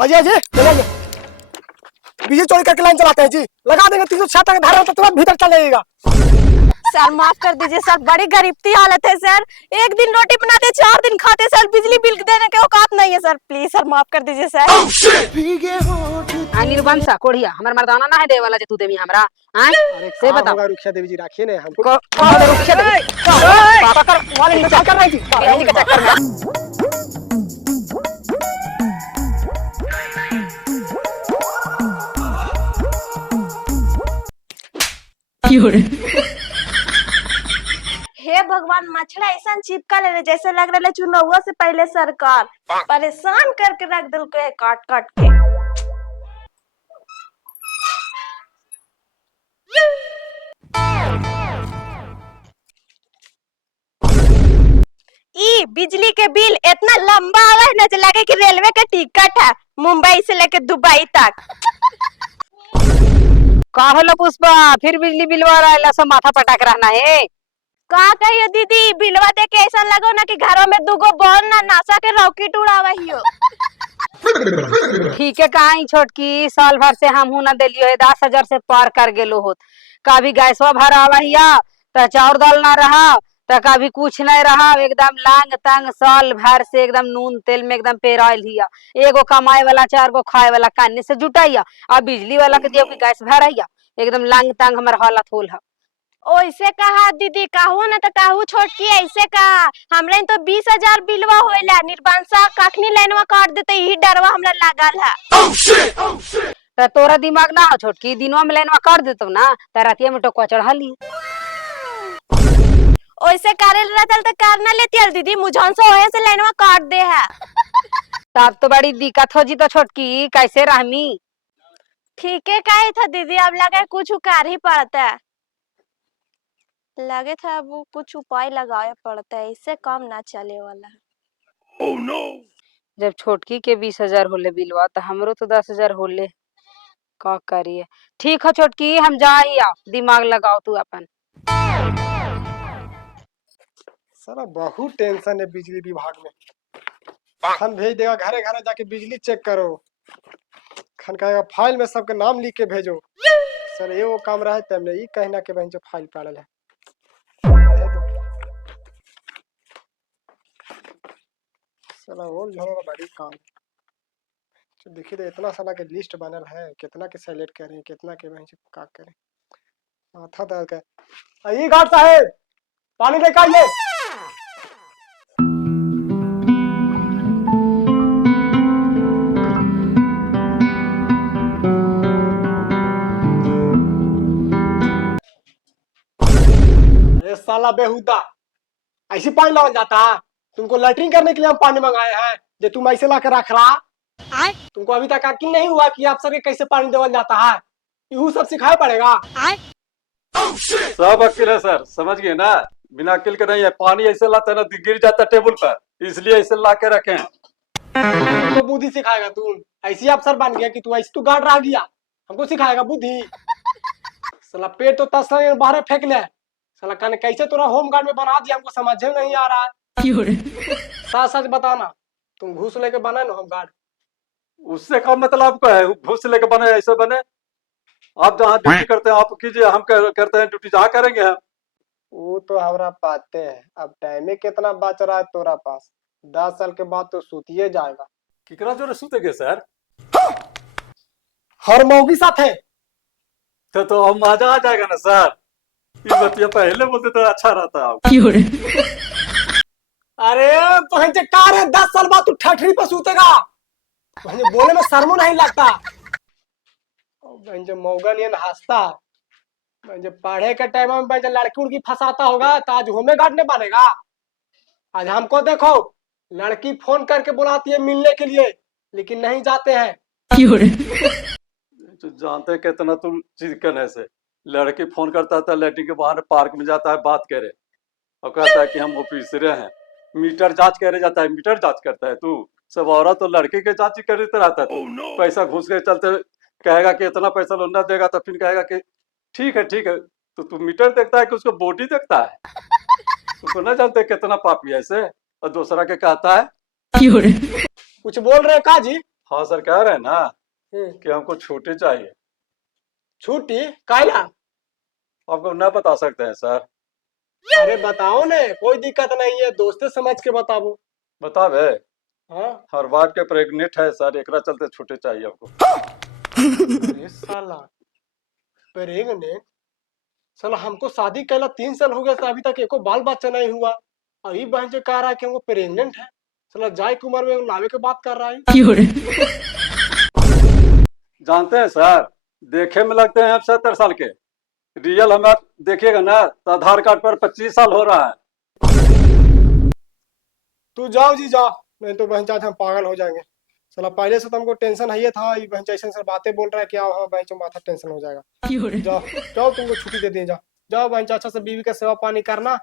अजय अजय चलिए, बिजली चोरी करके लाइन चलाते हैं जी। लगा देंगे 366 का धारा, तो तुरंत भीतर चल जाइएगा। सर माफ कर दीजिए सर, बड़ी गरीबती हालत है सर। एक दिन रोटी बनाते 4 दिन खाते सर, बिजली बिल देने के औकात नहीं है सर। प्लीज सर माफ कर दीजिए सर। निर्बंसा कोढ़िया हमर मर्दाना ना है दे वाला जे तू देवी हमरा। हां अरे से कहाँ बता होगा रुखिया देवी जी, राखिए ना हमको। कौन रुखिया दे पापा कर वाले क्या कर रही थी? बिजली के चक्कर में हे भगवान, मछला ऐसा चिपका ले जैसे लग रहा है चुनाव से पहले सरकार परेशान करके रख दिल के काट काट के। ई बिजली के बिल इतना लंबा आवा है ना, जो लगे कि रेलवे का टिकट है मुंबई से लेके दुबई तक। का होलो पुष्पा, फिर बिजली बिल वाला आइला सब माथा पटाक रहना है। का कहियो दीदी, बिलवा देख के ऐसा लगो ना कि घरों में दुगो बॉल ना नासा के रॉकेट उड़ावा हियो। ठीक है कहां छोटकी, साल भर से हम हूं ना दिलियो है 10,000 से पार कर गेलो होत। कभी गैसवा भर आवा तो चाउर दाल ना रहा, तो कभी कुछ नहीं रहा, एकदम लांग तंग साल भर से एकदम नून तेल में एकदम पेराइल हिया। एगो कमाए वाला 4 गो खाए वाला कान्ने से जुटाइया, अब बिजली वाला के दियो कि गैस भराइया, एकदम लांग तंग हमर हालत होल है। ओइसे कहा दीदी, कहू ना तो कहू छोटकी, ऐसे कहा हमरे तो 20,000 बिलवा होइला। निर्बंसा कखनी लाइनवा काट देते, यही डरवा हमरा लागल है। तो तोरा दिमाग ना हो छोटकी, दिनवा में लाइनवा काट देतो ना तो रातिया में टोकवा चढ़ा ली। ओइसे करे रहतल तो कर ना लेती है दीदी, मुझन से ओहे से लाइनवा काट दे है। तब तो बड़ी दिक्कत हो जी तो छोटकी, कैसे रहमी। ठीक है कहे था दीदी, अब लगे कुछ कर ही पड़ता है। लगे था अब कुछ उपाय लगाए पड़ता है, इससे काम ना चले वाला है। Oh no. जब छोटकी के 20,000 होले बिलवा तो हमरो तो 10,000 होले, का करिए। ठीक है छोटकी, हम जा ही आ, दिमाग लगाओ तू अपन। सारा बहुत टेंशन है बिजली विभाग में। खन भेज देगा घरे घरे जाके बिजली चेक करो। खन कहेगा फाइल में सबके नाम लिख के भेजो। सर ये वो काम रहा है तमने ये कहना के बहन जो फाइल पड़ल है। साला वो झोड़ा बड़ी काम। तो देखिए तो इतना साला के लिस्ट बनल है, कितना के सेलेक्ट करें, कितना के बहन का करें। माथा दर्द का। अई गार्ड साहब पानी लेकर आइए। साला बेहुदा, ऐसे पानी लाया जाता है? तुमको लैट्रिन करने के लिए हम पानी मंगाए हैं, जो तुम ऐसे ला कर रख रहा। तुमको अभी तक यकीन नहीं हुआ कि आप सबके कैसे पानी देवल जाता है? यू सब सिखाया पड़ेगा। सब अक्ल है सर, समझ गए ना, बिना अक्ल के नहीं है। पानी ऐसे लाता है ना गिर जाता टेबल पर, इसलिए ऐसे ला के रखे हैं। तो बुद्धि सिखाएगा तुम? ऐसी अफसर बन गया कि तू ऐसे तू गार्ड रह गया, हमको सिखाएगा बुद्धि? साला पेट तो तस्ला बाहर फेंक ले। साला कहने कैसे तोरा होम गार्ड में बना दिया, हमको समझ में नहीं आ रहा है। सच सच बताना, तुम घूस लेके बना ना होम गार्ड? उससे क्या मतलब का है, घूस लेके बने ऐसे बने? आप जहाँ ड्यूटी करते हैं आप कीजिए, हम करते हैं ड्यूटी जहाँ करेंगे हम। वो तो हमरा पाते हैं, अब टाइम में कितना बच रहा है तोरा पास? 10 साल के बाद तो सूतिए जाएगा। कितना जोर सूतेगे सर? हर मौगी साथ है तो हम मजा आ जाएगा ना सर। ये बतिया पहले बोलते तो अच्छा रहता आप। अरे बहन जे कार है, 10 साल बाद तू ठठरी पर सूतेगा। बहन बोले में शर्मो नहीं लगता। बहन जे मौगा नहीं हंसता। बहन जे पढ़े के टाइम में बहन जे लड़की उड़की फंसाता होगा तो आज होमे गार्ड नहीं बनेगा। आज हमको देखो, लड़की फोन करके बुलाती है मिलने के लिए, लेकिन नहीं जाते हैं। तो जानते हैं कितना तुम चिकन है से। लड़की फोन करता था लैट्रिन के बहाने पार्क में जाता है, बात करे और कहता है कि हम ऑफिसरे हैं। मीटर जांच करे जाता है, मीटर जांच करता है तू। सब औरत तो लड़के के जांच करते रहता है। पैसा घुस के चलते कहेगा कि इतना पैसा लोना देगा, तो फिर कहेगा कि ठीक है। तो तू मीटर देखता है कि उसको बॉडी देखता है? तुमको ना जानते कितना पापी है ऐसे, और दूसरा के कहता है। कुछ बोल रहे का जी? हाँ सर, कह रहे हैं ना हम्म, कि हमको छुट्टी चाहिए। छुट्टी कायला? आपको न बता सकते हैं सर? अरे बताओ ने, कोई दिक्कत नहीं है, दोस्ते समझ के बताबो। बतावे। हाँ। हर बात के प्रेग्नेंट है सर, एकरा चलते छुट्टी चाहिए आपको। अरे साला प्रेग्नेंट? साला हमको शादी कैला 3 साल हो गया था, अभी तक एको बाल बच्चा नहीं हुआ। अभी बहन जो कह रहा है कि हमको प्रेग्नेंट है। साला जाय की उम्र में लावे के बात कर रहा है। जानते हैं सर, देखे में लगते हैं आप 70 साल के, रियल हमारे देखिएगा ना तो आधार कार्ड पर 25 साल हो रहा है। तू जाओ जी जाओ, नहीं तो बहन चाचा हम पागल हो जाएंगे। साला पहले से तो हमको टेंशन है, ये था ये बहन चाचा ऐसे बातें बोल रहा है कि आओ हाँ बहन माथा टेंशन हो जाएगा। जाओ जाओ, तुमको छुट्टी दे दी, जाओ जाओ बहन चाचा से बीवी का सेवा पानी करना,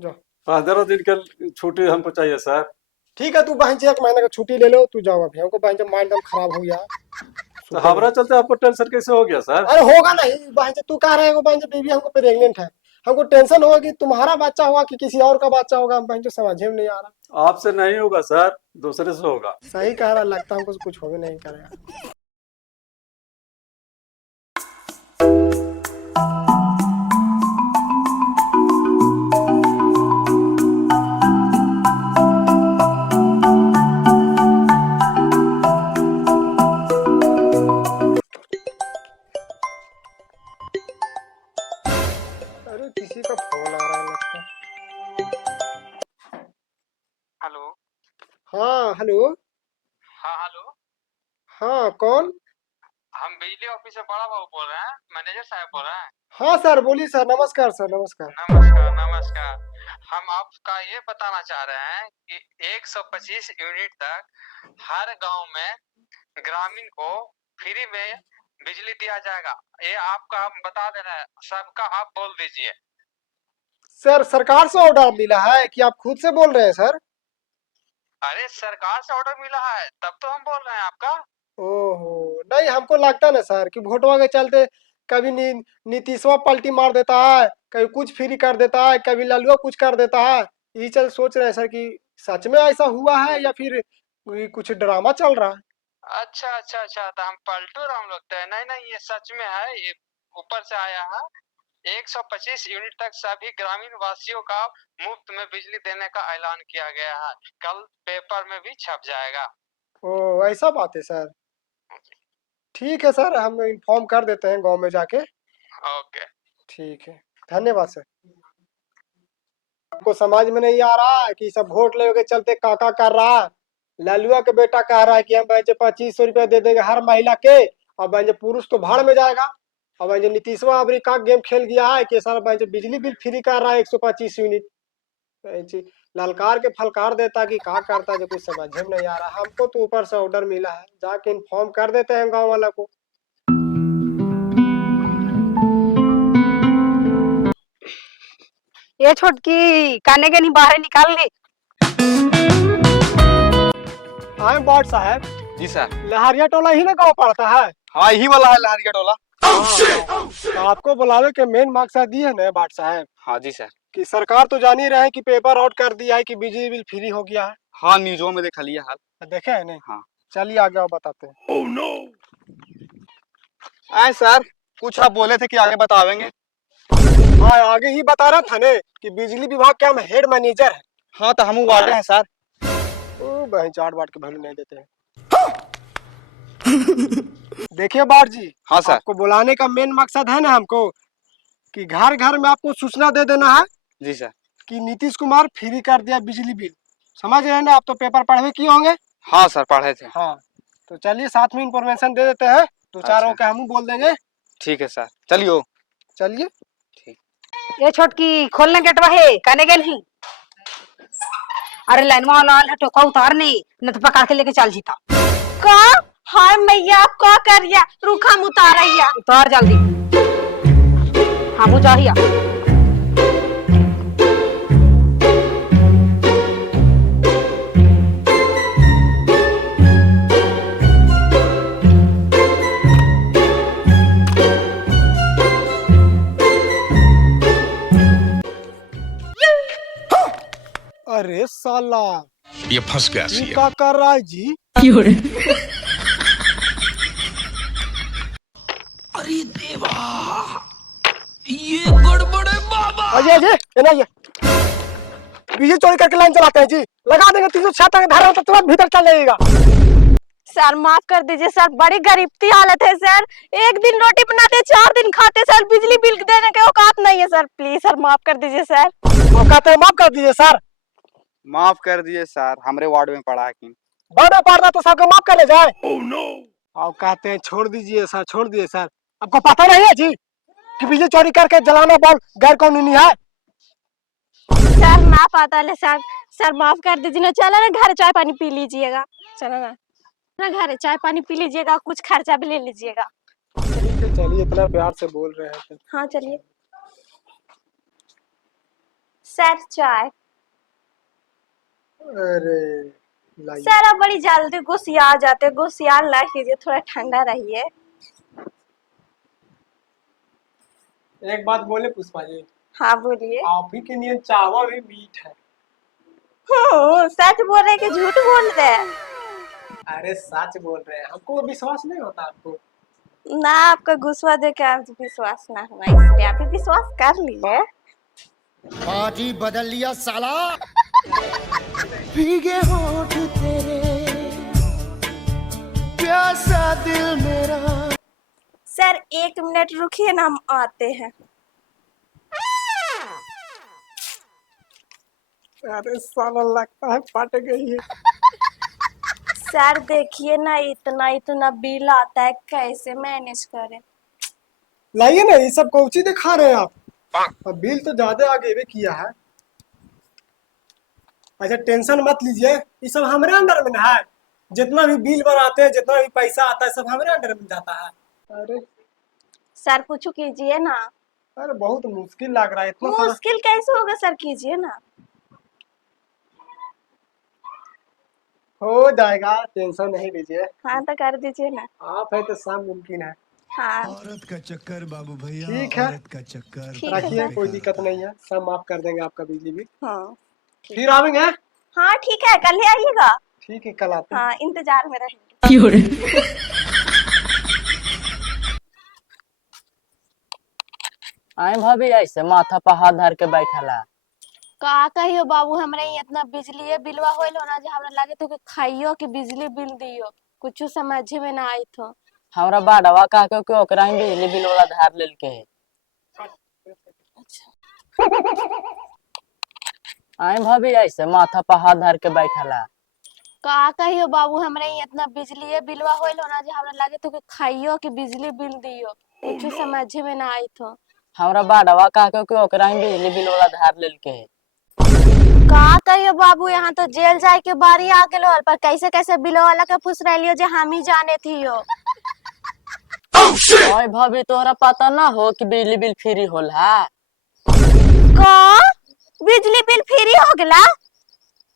जाओ। 15 दिन के छुट्टी हमको चाहिए सर। ठीक है, तू बहन जी 1 महीने का छुट्टी ले लो, तू जाओ। अभी हमको बहन जी माइंड एकदम खराब हो गया। तो हमारा चलते आपको टेंशन कैसे हो गया सर? अरे होगा नहीं बहन जी, तू कह रहे हो बहन जी बीवी हमको प्रेग्नेंट है, हमको टेंशन होगा कि तुम्हारा बच्चा होगा कि किसी और का बच्चा होगा, बहन जी समझ में नहीं आ रहा। आपसे नहीं होगा सर, दूसरे से होगा। सही कह रहा, लगता है हमको कुछ होगा नहीं करेगा। अरे किसी का फोन आ रहा है लगता है। हेलो। हाँ हेलो। हाँ हेलो। हाँ कौन? हम बिजली ऑफिस से बड़ा बाबू बोल रहे हैं, मैनेजर साहब बोल रहे हैं। हाँ सर बोलिए सर, नमस्कार सर, नमस्कार। नमस्कार नमस्कार। हम आपका ये बताना चाह रहे हैं कि 125 यूनिट तक हर गांव में ग्रामीण को फ्री में बिजली दिया जाएगा। ये आपका हम बता दे रहे हैं, सबका आप बोल दीजिए। सर सरकार से ऑर्डर मिला है कि आप खुद से बोल रहे हैं सर? अरे सरकार से ऑर्डर मिला है तब तो हम बोल रहे हैं आपका। ओहो नहीं, हमको लगता ना सर कि वोटवा के चलते कभी नीतीशवा पलटी मार देता है, कभी कुछ फ्री कर देता है, कभी ललुआ कुछ कर देता है। यही चल सोच रहे हैं सर कि सच में ऐसा हुआ है या फिर कोई कुछ ड्रामा चल रहा है। अच्छा अच्छा अच्छा, तो हम पलटू राम लगते हैं। नहीं नहीं, ये सच में है, ये ऊपर से आया है। 125 यूनिट तक सभी ग्रामीण वासियों का मुफ्त में बिजली देने का ऐलान किया गया है। कल पेपर में भी छप जाएगा। ओ ऐसा बात है सर। ठीक है सर, हम इन्फॉर्म कर देते हैं गांव में जाके। ओके। ठीक है, धन्यवाद सर। आपको समझ में नहीं आ रहा है कि सब वोट लेने के चलते काका कर रहा है। ललुआ के बेटा कह रहा है कि हम 2500 रुपया दे देंगे हर महिला के, और पुरुष तो भाड़ में जाएगा। और नीतीशवा अभी का गेम खेल गया है कि सर बिजली बिल फ्री कर रहा है 125 यूनिट। ललकार के फलकार देता कि का करता जो कुछ समझ में नहीं आ रहा। हमको तो ऊपर से ऑर्डर मिला है, जाके इन्फॉर्म कर देते हैं गाँव वाला को। ये छोटकी काने के नहीं बाहर निकाल ली। आए बाट साहब। जी सर। लहरिया टोला ही ना गाँव पड़ता है? हाँ यही वाला है लहरिया टोला। तो आपको बुलावे के मेन मकसद ये है ना बाट साहब हाँ जी सर। कि सरकार तो जान ही रहे हैं कि पेपर आउट कर दिया है कि बिजली बिल फ्री हो गया है। हाँ न्यूज़ों में देखा लिया हाल। देखे है नहीं? हाँ। चलिए आगे आओ बताते हैं। Oh no. आए सर, कुछ आप बोले थे कि आगे बतावेंगे। हाँ आगे ही बता रहा था ने कि बिजली विभाग के हम हेड मैनेजर है। हाँ तो हम वार्ड हैं सर। ओ बहन चाट बाट के वैल्यू नहीं देते हैं। देखिए बाट जी। हाँ सर। आपको बुलाने का मेन मकसद है ना हमको कि घर घर में आपको सूचना दे देना है जी सर। कि नीतीश कुमार फ्री कर दिया बिजली बिल। समझ रहे हैं ना? आप तो पेपर पढ़े किए होंगे। हाँ सर पढ़े थे। हाँ तो चलिए साथ में इंफॉर्मेशन दे देते हैं, दो चारों के हम बोल देंगे। ठीक है सर, चलिए। चलिए। ये छोटकी खोलने गेटवा है काने गेल ही। अरे लाइनवा वाला टोका उतार नहीं, न तो पकड़ के लेके चल जीता। का हाय मैया का करिया, रुखा हम उतारैया। उतार जल्दी। हमू जाहिया। अरे साला ये फंस गया सी क्या कर रहा है जी? ना ये बिजली चोरी करके लाइन चलाते हैं जी। लगा देंगे 306 धारा तो तुरंत भीतर चल जाएगा। सर माफ कर दीजिए सर, बड़ी गरीबती हालत है सर। एक दिन रोटी बनाते 4 दिन खाते सर, बिजली बिल देने के औकात नहीं है सर। प्लीज सर माफ कर दीजिए सर। औकात है माफ कर दीजिए सर। माफ कर दिए सर, हमारे वार्ड में पड़ा है कि बड़ा पड़ना तो सबको माफ कर ले जाए। औकात है छोड़ दीजिए सर, छोड़ दिए सर। आपको पता नहीं है जी कि बिजली चोरी करके जलाना बल्ब गैर कानूनी है। सर ना पता ले सर, सर माफ कर दीजिए ना। चलो ना घर चाय पानी पी लीजिएगा, चलो ना ना घर चाय पानी पी लीजिएगा, कुछ खर्चा भी ले लीजिएगा। ठीक है चलिए, इतना प्यार से बोल रहे हैं तो। हाँ चलिए सर चाय। अरे लाइए। सर आप बड़ी जल्दी गुस्सिया जाते, गुस्सिया ना कीजिए, थोड़ा ठंडा रहिए। एक बात बोले पुष्पा जी, हाँ बोलिए। आप ही के लिए चावा भी मीठ है। सच बोल रहे हैं कि झूठ बोल रहे हैं? अरे सच बोल रहे हैं, हमको विश्वास नहीं होता आपको। ना आपका गुस्सा देख के आज विश्वास ना हुआ, इसलिए आप ही विश्वास कर लिए। बाजी बदल लिया साला। भीगे होठ तेरे, प्यासा दिल मेरा। सर 1 मिनट रुकिए ना, हम आते हैं। अरे साला लगता है फट गई है। सर देखिए ना, इतना इतना बिल आता है, कैसे मैनेज करें? लाइए ना, ये सब कौची दिखा रहे हैं आप। अब बिल तो ज्यादा आगे भी किया है। अच्छा टेंशन मत लीजिए, ये सब हमारे अंडर में है। जितना भी बिल बनाते हैं, जितना भी पैसा आता है, सब हमारे अंडर में जाता है। अरे सर कुछ कीजिए ना। अरे बहुत मुश्किल लग रहा है इतना सारा। मुश्किल कैसे होगा सर, कीजिए ना। हो जाएगा, टेंशन नहीं लीजिए। हाँ तो कर दीजिए ना। आप है तो सब मुमकिन है। हाँ औरत का चक्कर बाबू भैया, ठीक है। औरत का चक्कर। ठीक है रखिए, सर। कोई दिक्कत नहीं है, सब माफ कर देंगे आपका बिजली बिल। हाँ फिर आवेंगे। हाँ ठीक है, कल ही आइएगा। ठीक है कल आते हैं। हाँ इंतजार में रहेंगे। आए भाभी ऐसे माथा पर हाथ धर के बैठला। का कहियो बाबू, हमरे यहाँ इतना बिजली बिलवा होइल हो ना, जे हमरा लागे तो कि खाइयो कि बिजली बिल दियो, कुछ समझ में ना आई तो। हमरा बाडवा का के ओकरा ही बिजली बिल वाला धार लेल के है। आए भाभी ऐसे माथा पर हाथ धर के बैठला। का कहियो बाबू, हमरे यहाँ इतना बिजली बिलवा होइल हो ना, जे हमरा लागे तो कि खाइयो कि बिजली बिल दियो, कुछ समझ में ना आई तो। हमरा बाडवा का के ओकरा ही बिजली बिल वाला धार लेल के है। का कहियो बाबू, यहाँ तो जेल जाए के बारी आ गेलो, पर कैसे कैसे बिलो वाला के पूछ रही जे हम ही जाने थी हो। ओए भाभी तोहरा पता ना हो कि बिजली बिल फ्री होला? का बिजली बिल फ्री हो गला?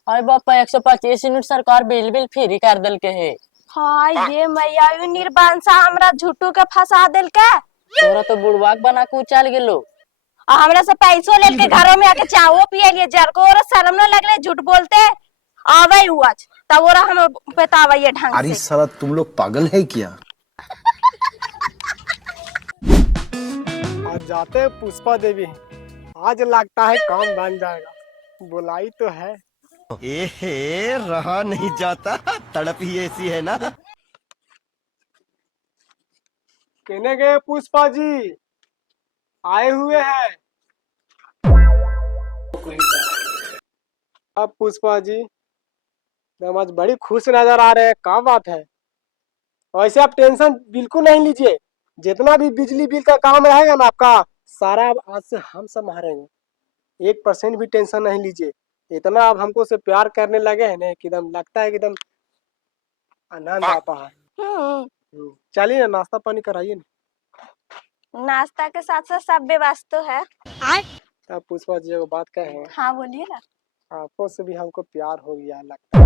अरे बापा 125 यूनिट सरकार बिजली बिल फ्री कर दिल के है। हाँ ये मैया, यू निर्बंसा हमरा झूठू के फंसा दिल के। तोरा तो बुड़वाक बना के उचाल गेलो। आ हमरा से पैसो लेल के घरों में आके चावो पिए लिए, जरको और शर्म न लगले झूठ बोलते। आवे हुआ तब और हम बतावा ये ढंग अरे से। साला तुम लोग पागल है क्या? आज जाते हैं पुष्पा देवी, आज लगता है काम बन जाएगा। बुलाई तो है। एहे रहा नहीं जाता, तड़प ही ऐसी है ना। कहने गए पुष्पा जी आए हुए हैं। अब पुष्पा जी हम आज बड़ी खुश नजर आ रहे हैं, क्या बात है? वैसे आप टेंशन बिल्कुल नहीं लीजिए, जितना भी बिजली बिल का काम रहेगा ना आपका, सारा अब आज से हम संभालेंगे। 1% भी टेंशन नहीं लीजिए। इतना आप हमको से प्यार करने लगे हैं ना कि एकदम लगता है कि एकदम आनंद आता है। चलिए ना, नाश्ता पानी कराइए ना। नाश्ता के साथ साथ सब व्यवस्था है। अब पुष्पा जी को बात कहें, हाँ बोलिए ना। आपको से भी हमको प्यार हो गया लगता है।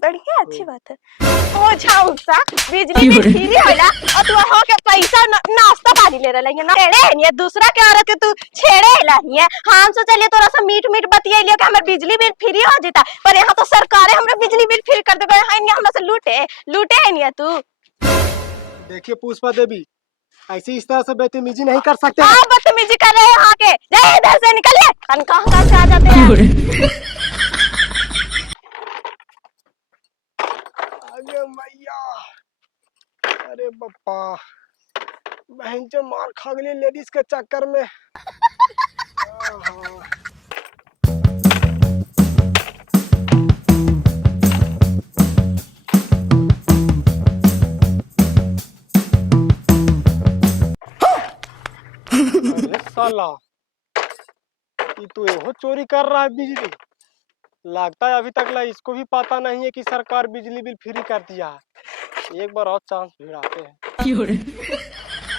बढ़िया, अच्छी बात है। ओ झाउसा बिजली बिल फ्री होला और तू हो के पैसा नाश्ता पानी ले रहा है ना। छेड़े नहीं दूसरा के औरत के तू छेड़े नहीं है। हम सोचलिए थोड़ा सा मीठ मीठ बतियाइलियो कि हमर बिजली बिल फ्री हो जेता, पर यहाँ तो सरकारे हमरा बिजली बिल फ्री कर देबे है। नहीं हमरा से लूटे लूटे है नहीं तू। देखिए पुष्पा देवी, ऐसे इस तरह से बदतमीजी नहीं कर सकते। आप बदतमीजी कर रहे हैं यहाँ के, जाइए इधर से, निकलिए। कहाँ से आ जाते हैं। अरे मैया, अरे बप्पा, बहन जो मार खा गई लेडीज के चक्कर में। आहा। अरे साला, ये तो एहो चोरी कर रहा है बिजली। लगता है अभी तक ला इसको भी पता नहीं है कि सरकार बिजली बिल फ्री कर दिया है। एक बार और चांस भिड़ाते हैं,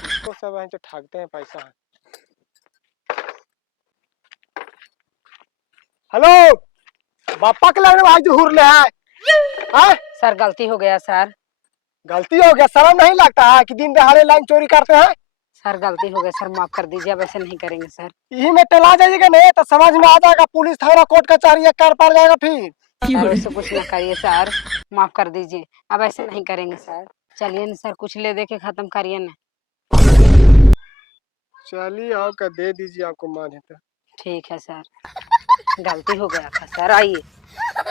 इसको सब हैं जो ठगते हैं पैसा। हेलो, बापा के लग भाई जो हुरले है। सर गलती हो गया सर। गलती हो गया, शर्म नहीं लगता है कि दिन दहाड़े लाइन चोरी करते हैं। सर गलती हो गया सर, माफ कर दीजिए, अब ऐसे नहीं करेंगे सर। यही में टला जाइएगा नहीं तो समझ में आ जाएगा, पुलिस थाना कोर्ट कचहरी कर पार जाएगा फिर। सर ऐसे कुछ ना करिए सर, माफ कर दीजिए, अब ऐसे नहीं करेंगे सर। चलिए ना सर, कुछ ले दे के खत्म करिए ना। चलिए आओ का दे दीजिए, आपको माने तो। ठीक है सर, गलती हो गया था सर। आइए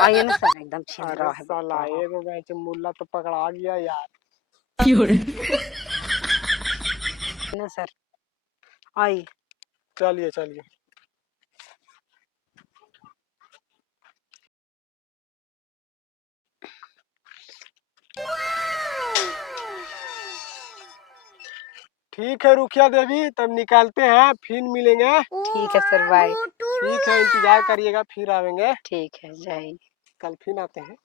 आइए ना सर, एकदम छीन रहा है। साला एगो गैच मुल्ला तो पकड़ा गया यार। ना सर आइए। चलिए चलिए। ठीक है रुखिया देवी, तब निकालते हैं, फिर मिलेंगे। ठीक है सर, बाय। ठीक है, इंतजार करिएगा, फिर आवेंगे। ठीक है, जाइए। कल फिर आते हैं।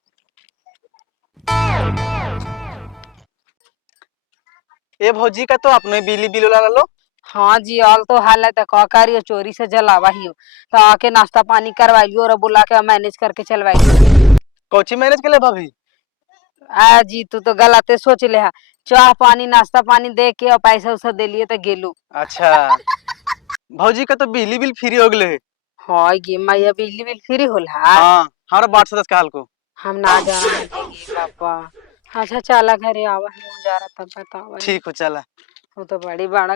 ए भौजी का तो अपने बिजली बिल वाला लो। हाँ जी, ऑल तो हाल है, तो का करियो, चोरी से जलावा ही हो तो आके नाश्ता पानी करवा लियो और बुला के मैनेज करके चलवाई। कोची मैनेज के लिए भाभी? आ जी, तू तो गलते सोच ले हा। चाह पानी नाश्ता पानी दे के और पैसा उसा दे लिए तो गेलू। अच्छा, भौजी का तो बिजली बिल फ्री हो गए। हाँ ये मैया बिजली बिल फ्री होला। हाँ, हमारा 12 का हाल को हम ना जाना है पापा। अच्छा चला घरे आवा, हम जा रहा था, बतावा। ठीक हो, चला। वो तो बड़ी बड़ा।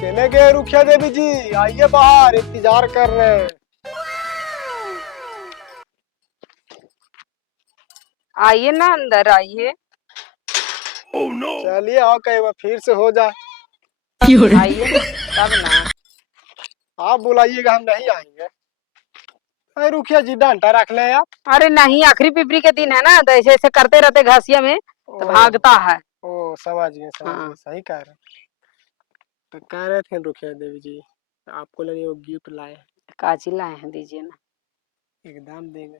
कहने गए रुखिया देवी जी, आइए बाहर, इंतजार कर रहे हैं। आइए ना, अंदर आइए। चलिए आओ, कई बार फिर से हो जाए। आइए तब ना। आप बुलाइएगा, हम नहीं आएंगे। अरे रुखिया जी, डंडा रख ले यार। अरे नहीं, आखिरी पिपरी के दिन है ना, तो ऐसे ऐसे करते रहते घासिया में तो भागता है। ओ समझ गए, हाँ। सही कह रहे। तो कह रहे थे रुखिया देवी जी, आपको लगे वो गिफ्ट लाए। काची लाए हैं, दीजिए ना। एकदम देंगे,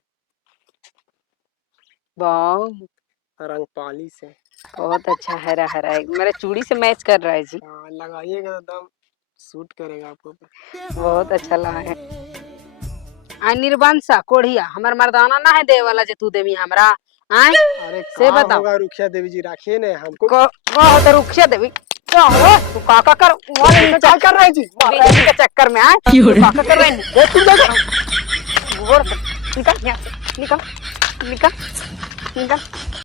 बहुत रंगपाली से। बहुत अच्छा, हरा हरा है, मेरे चूड़ी से मैच कर रहा है जी। हाँ, लगाइएगा एकदम सूट करेगा आपको। बहुत अच्छा लगा है। आ निर्बंसा कोढ़िया, हमार मर्दाना ना है दे वाला जे तू देवी हमरा। आए अरे से कहाँ बताओ। होगा रुखिया देवी जी, रखिए ने हमको। को तो रुखिया देवी क्या हो, तू काका कर वाले क्या कर रहे हैं जी? बिजली के चक्कर में आए काका कर रहे हैं। देख तू जगह निकल यहाँ से, निकल निकल निकल।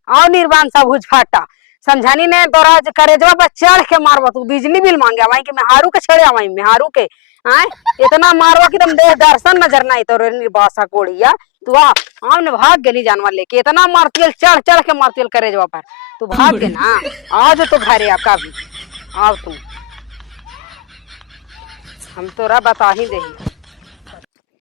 आओ निर्बांसा भुज फाटा, समझानी ने तोरा करेजवा पर चढ़ के मारवा, तू बिजली बिल मांगे वहीं के मेहारू के छेड़े वहीं मेहारू के। आए इतना मारवा कि तुम देह दर्शन नजर नहीं तो निर्बासा कोड़िया। तू आमने भाग गेली जानवर लेके, इतना मारतियल, चढ़ चढ़ के मारतियल करेजवा पर। तू भाग गे ना, आज तो घरे आपका भी आओ तू, हम तोरा बता ही दे।